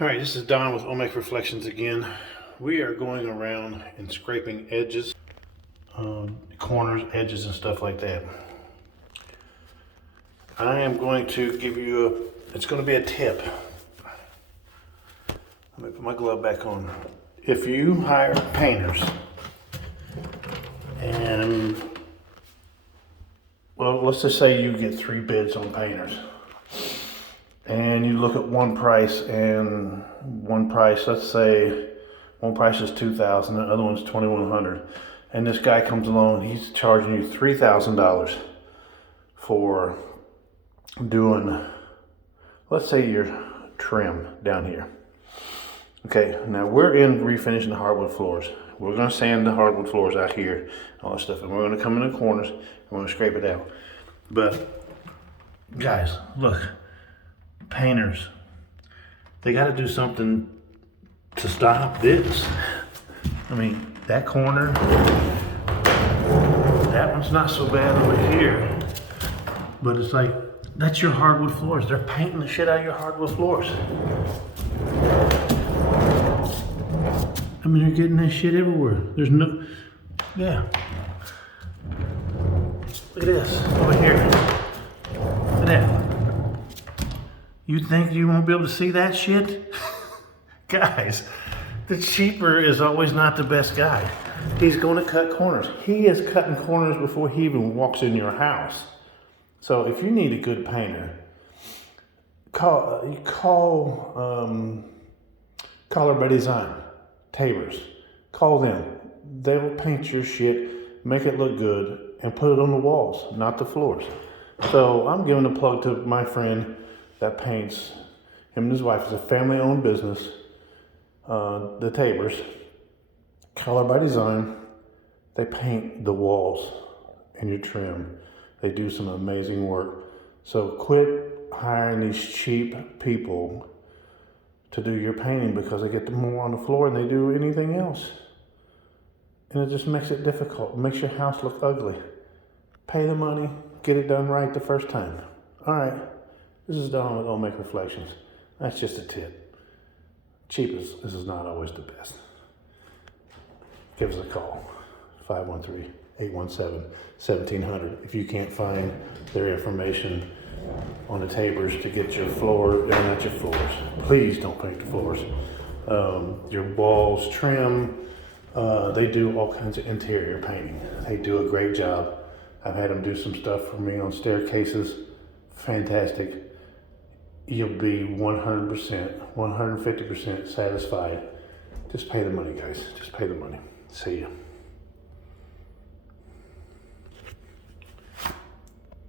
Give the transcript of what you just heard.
All right, this is Don with Olmec Reflections again. We are going around and scraping edges, corners, edges, and stuff like that. I am going to give you it's going to be a tip. Let me put my glove back on. If you hire painters, and well, let's just say you get 3 bids on painters, and you look at one price, and one price, let's say one price is $2,000, the other one's $2,100, and this guy comes along, he's charging you $3,000 for doing, let's say your trim down here. Okay, now we're in refinishing the hardwood floors. We're gonna sand the hardwood floors out here, all that stuff, and we're gonna come in the corners, and we're gonna scrape it out. But guys, look, painters, they got to do something to stop this. I mean, that corner, that one's not so bad over here, but it's like, that's your hardwood floors. They're painting the shit out of your hardwood floors. I mean, they're getting that shit everywhere. There's no, yeah. Look at this, over here. Look at that. You think you won't be able to see that shit? Guys, the cheaper is always not the best guy. He's going to cut corners. He is cutting corners before he even walks in your house. So if you need a good painter, call Color by Design, Tabors. Call them. They will paint your shit, make it look good, and put it on the walls, not the floors. So I'm giving a plug to my friend that paints. Him and his wife. It's a family-owned business. The Tabors, Color by Design. They paint the walls and your trim. They do some amazing work. So quit hiring these cheap people to do your painting because they get more on the floor than they do anything else. And it just makes it difficult. It makes your house look ugly. Pay the money, get it done right the first time. All right, this is Don with Olmec Reflections. That's just a tip. Cheapest, this is not always the best. Give us a call, 513-817-1700. If you can't find their information on the Tabors to get your floor, not your floors. Please don't paint the floors. Your walls, trim, they do all kinds of interior painting. They do a great job. I've had them do some stuff for me on staircases. Fantastic. You'll be 100%, 150% satisfied. Just pay the money, guys. Just pay the money. See ya.